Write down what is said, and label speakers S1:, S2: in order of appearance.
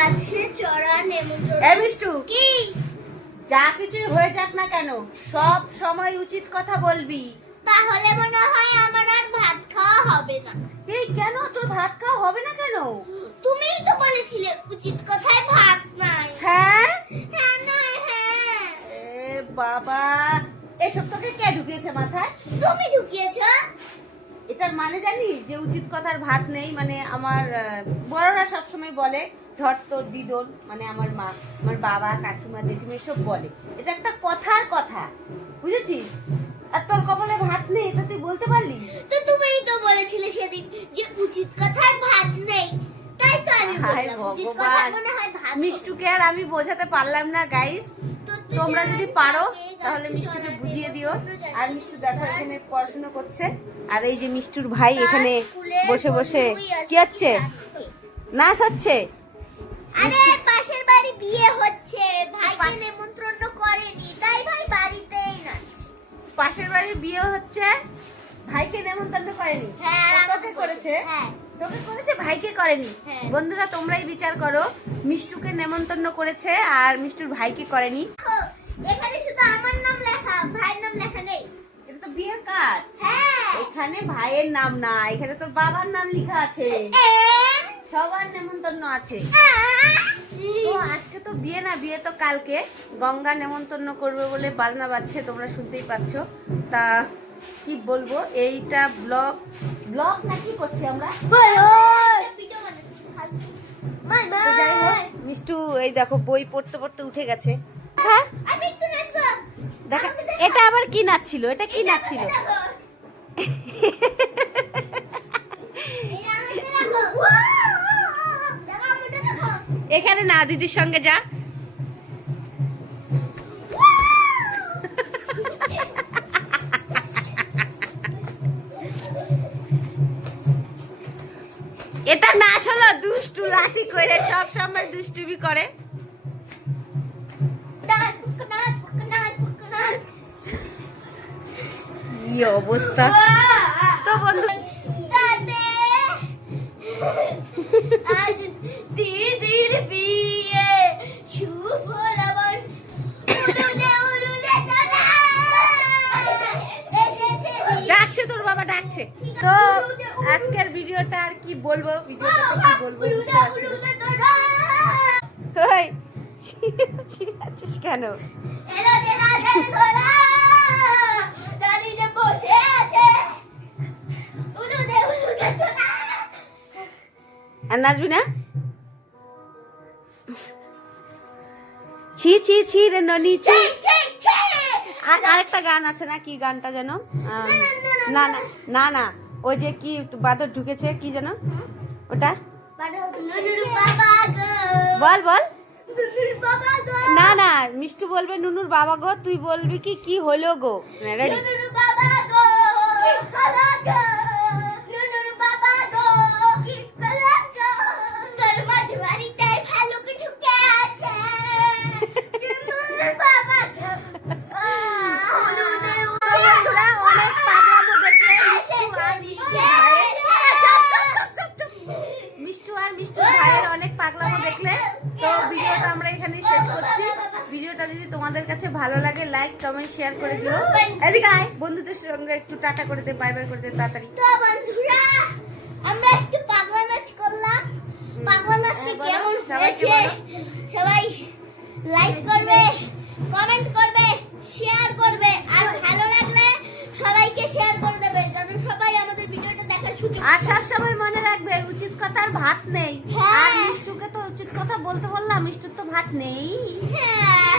S1: গাছে চড়া
S2: এ মিষ্টু
S1: কি?
S2: যা কিছু হয়ে যাক না কেন সব সময় উচিত কথা বলবি।
S1: তাহলে মনে হয় আমার আর ভাত খাওয়া হবে না।
S2: এই কেন? তোর ভাত খাওয়া হবে না কেন?
S1: তুমিই তো বলেছিলে উচিত
S2: মানে জানিস যে উচিত কথার ভাত নেই মানে আমার বড়রা সবসময় বলে ধর তোর দিদন মানে আমার মা আমার বাবা কাকিমা জেঠিমা সব বলে। এটা একটা কথার কথা বুঝেছিস? আর তোর কপালে ভাত নেই এটা তুই বলতে পারলি?
S1: তো তুমিই তো বলেছিলে সেদিন যে উচিত কথার ভাত নেই। তাই তো আমি
S2: ভগবান। মিষ্টুকে আর আমি বোঝাতে পারলাম না গাইস তোমরা যদি পারো তাহলে মিষ্টুকে বুঝিয়ে দিও। আর মিষ্টু দেখো এখানে পড়াশোনা করছে। আর এই যে মিষ্টুর ভাই এখানে বসে বসে কি হচ্ছে? নাচ হচ্ছে?
S1: আরে পাশের বাড়ি বিয়ে হচ্ছে। ভাইকে নেমন্ত্রণ করেনি। তাই ভাই বাড়িতেই নাচছে।
S2: পাশের বাড়ির বিয়ে হচ্ছে? ভাইকে নেমন্তন্ন করেনি।
S1: হ্যাঁ
S2: আর তোকে করেছে।
S1: হ্যাঁ।
S2: তোকে করেছে? ভাইকে করেনি।
S1: হ্যাঁ।
S2: বন্ধুরা তোমরাই বিচার করো। মিষ্টুকে নেমন্তন্ন করেছে আর মিষ্টুর ভাইকে করেনি।
S1: এখানে শুধু আমার নাম লেখা ভাইয়ের নাম লেখা নেই
S2: এটা তো বিয়ের কার্ড
S1: হ্যাঁ
S2: এখানে ভাইয়ের নাম না এখানে তোর বাবার নাম লেখা আছে। সবার নেমন্তন্ন আছে। তো আজকে তো বিয়ে না বিয়ে তো কালকে। গঙ্গা নেমন্তন্ন করবে বলে বাজনা বাজছে তোমরা শুনতেই পাচ্ছ। তা কি বলব এইটা ব্লগ ব্লগ না কি করছি আমরা? যাই হোক মিষ্টু এই দেখো বই পড়তে পড়তে উঠে গেছে। হ্যাঁ? দেখা এটা আবার কি নাচ ছিল? এটা কি নাচ ছিল? এখানে না, দিদির সঙ্গে যা। এটা নাচ হলো দুষ্টু লাঠি করে সব সময় দুষ্টুমি করে। অবস্থা? তো বন্ধু
S1: আজ দিদির বিয়ে। শুভ
S2: ডাকছে তোর বাবা ডাকছে। তো আজকের ভিডিওটা আর কি বলব? ভিডিওটা কি বলব বুঝতে
S1: উরুদে
S2: পারছি না।
S1: উরুদে তোরা
S2: ওই চিল্লাচ্ছিস কেন? আর নাচবি না? ছি ছি ছি রে ননি ছি। আর আরেকটা গান আছে না? কি গানটা যেন? না না না না ওই যে কি বাদর ঢুকেছে কি যেন? ওটা? বল বল। না না মিষ্টু বলবে নুনুর বাবা গো তুই বলবি কি কি হলো গো? রেডি ভিডিওটা আমরা এখানে শেষ করছি। ভিডিওটা যদি তোমাদের কাছে ভালো লাগে লাইক কমেন্ট শেয়ার করে দিও। এদিকে আয় বন্ধুদের সঙ্গে একটু টাটা করে দে বাই বাই করে দে তাড়াতাড়ি।
S1: তো বন্ধুরা আমরা একটু পাগলা নাচ করলাম। পাগলা নাচ
S2: হ্যাঁ,
S1: কেমন হয়েছে? সবাই লাইক করবে কমেন্ট করবে শেয়ার করবে আর ভালো
S2: আর সব সময় মনে রাখবে উচিত কথার ভাত নেই।
S1: হ্যাঁ।
S2: আর মিষ্টুকে তো উচিত কথা বলতে বললাম মিষ্টুর তো ভাত নেই।
S1: হ্যাঁ।